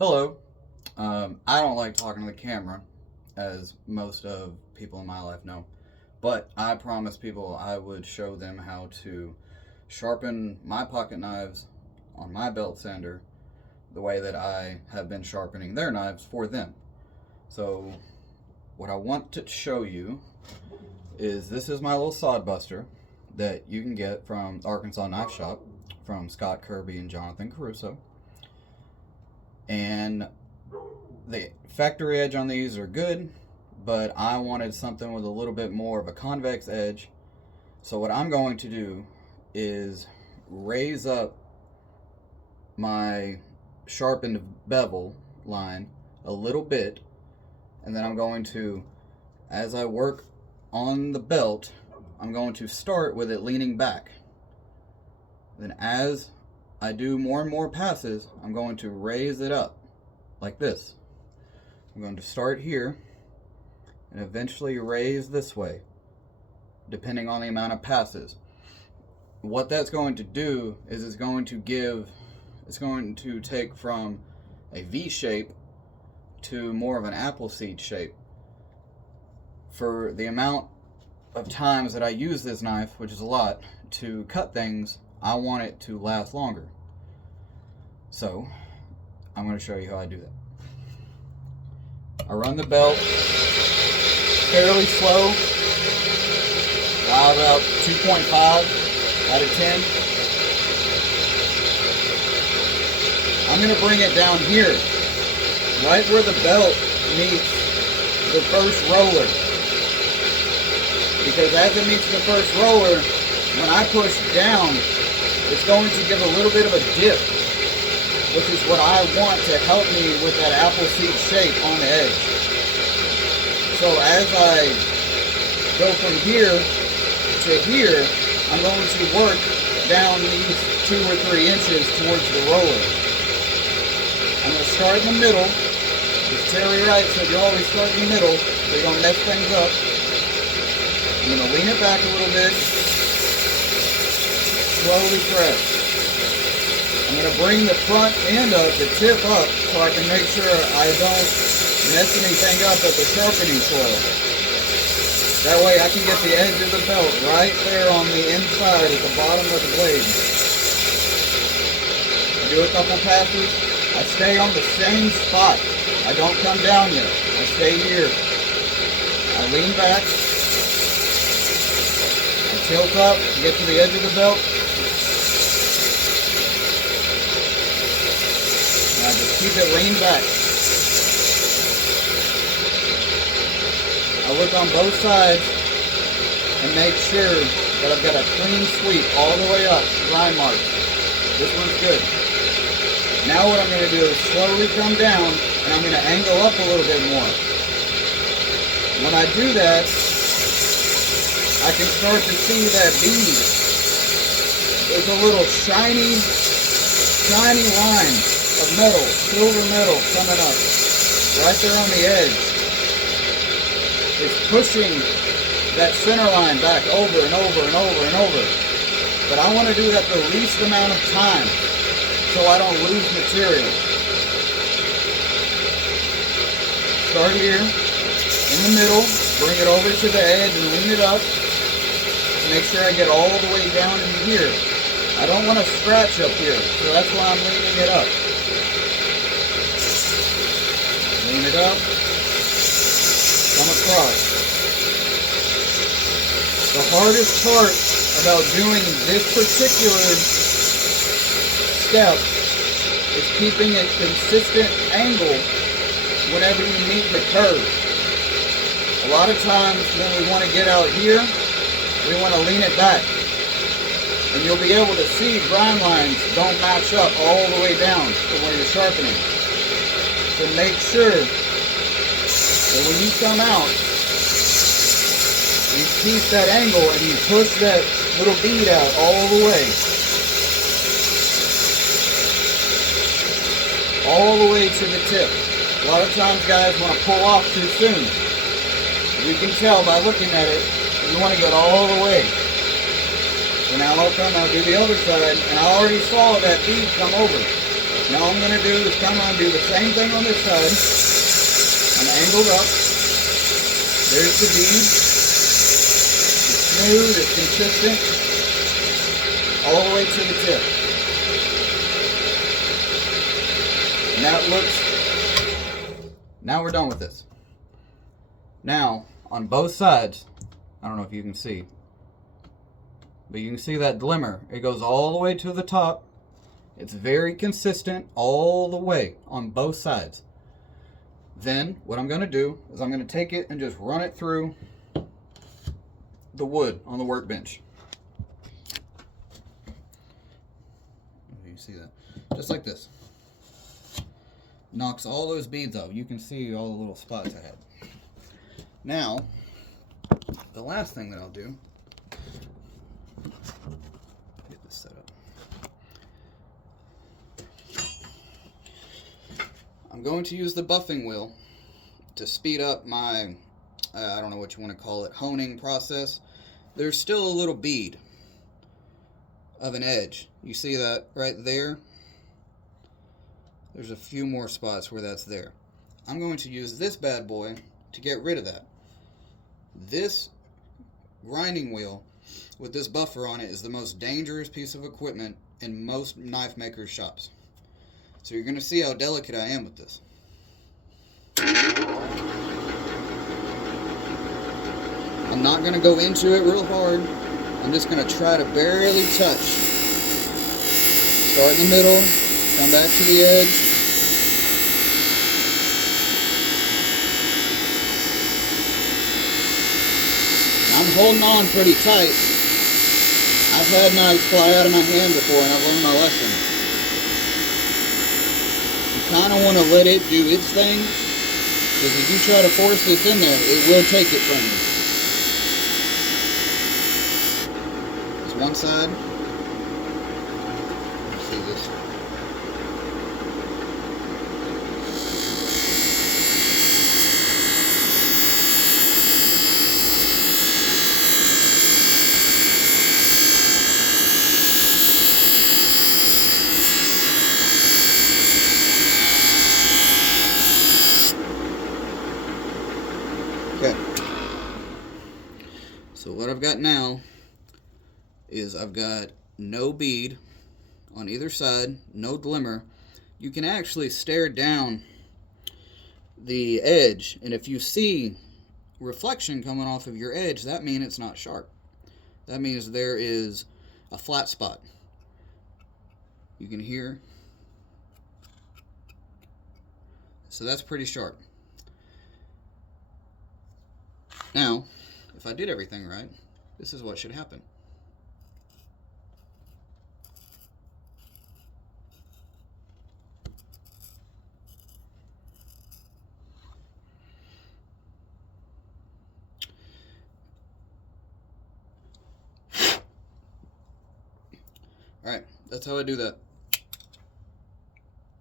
Hello. I don't like talking to the camera, as most of people in my life know, but I promised people I would show them how to sharpen my pocket knives on my belt sander the way that I have been sharpening their knives for them. So, what I want to show you is this is my little sod buster that you can get from Arkansas Knife Shop from Scott Kirby and Jonathan Caruso. And the factory edge on these are good, but I wanted something with a little bit more of a convex edge. So what I'm going to do is raise up my sharpened bevel line a little bit, and then I'm going to, as I work on the belt, I'm going to start with it leaning back. Then as I do more and more passes, I'm going to raise it up like this. I'm going to start here and eventually raise this way, depending on the amount of passes. What that's going to do is it's going to take from a V shape to more of an apple seed shape. For the amount of times that I use this knife, which is a lot, to cut things, I want it to last longer. So, I'm going to show you how I do that. I run the belt fairly slow, about 2.5 out of 10. I'm going to bring it down here, right where the belt meets the first roller. Because as it meets the first roller, when I push down, it's going to give a little bit of a dip, which is what I want to help me with that apple seed shape on the edge. So as I go from here to here, I'm going to work down these 2 or 3 inches towards the roller. I'm going to start in the middle. As Terry Wright said, you always start in the middle, so you don't mess things up. I'm going to lean it back a little bit, slowly press. I'm going to bring the front end up, the tip up, so I can make sure I don't mess anything up at the sharpening coil. That way I can get the edge of the belt right there on the inside at the bottom of the blade. I do a couple passes. I stay on the same spot. I don't come down yet. I stay here. I lean back. I tilt up to get to the edge of the belt. I just keep it leaned back. I look on both sides and make sure that I've got a clean sweep all the way up to line marks. This one's good. Now what I'm going to do is slowly come down and I'm going to angle up a little bit more. When I do that, I can start to see that bead. There's a little shiny line of metal, silver metal coming up right there on the edge. It's pushing that center line back over and over and over and over. But I want to do that the least amount of time so I don't lose material. Start here in the middle, bring it over to the edge and lean it up. Make sure I get all the way down in here. I don't want to scratch up here, so that's why I'm leaning it up. Lean it up, come across. The hardest part about doing this particular step is keeping a consistent angle whenever you meet the curve. A lot of times when we want to get out here, we want to lean it back. And you'll be able to see grind lines don't match up all the way down to where you're sharpening. So make sure that when you come out, you keep that angle and you push that little bead out all the way. All the way to the tip. A lot of times guys want to pull off too soon. You can tell by looking at it, you want to get all the way. So now I'll do the other side, and I already saw that bead come over. Now all I'm going to do is come on and do the same thing on this side. I'm angled up. There's the bead. It's smooth, it's consistent, all the way to the tip. Now we're done with this. Now, on both sides, I don't know if you can see, but you can see that glimmer. It goes all the way to the top. It's very consistent all the way on both sides. Then, what I'm going to do is I'm going to take it and just run it through the wood on the workbench. You see that? Just like this. Knocks all those beads off. You can see all the little spots I had. Now, the last thing that I'll do, get this set up. I'm going to use the buffing wheel to speed up my, I don't know what you want to call it, honing process. There's still a little bead of an edge. You see that right there? There's a few more spots where that's there. I'm going to use this bad boy to get rid of that. This grinding wheel with this buffer on it is the most dangerous piece of equipment in most knife makers' shops. So you're going to see how delicate I am with this. I'm not going to go into it real hard. I'm just going to try to barely touch. Start in the middle, come back to the edge. I'm holding on pretty tight. I've had knives fly out of my hand before and I've learned my lesson. You kind of want to let it do its thing, because if you try to force this in there, it will take it from you. It's one side. Let's see this. Okay, so what I've got now is I've got no bead on either side, no glimmer. You can actually stare down the edge, and if you see reflection coming off of your edge, that means it's not sharp. That means there is a flat spot. You can hear. So that's pretty sharp. Now, if I did everything right, this is what should happen. Alright, that's how I do that.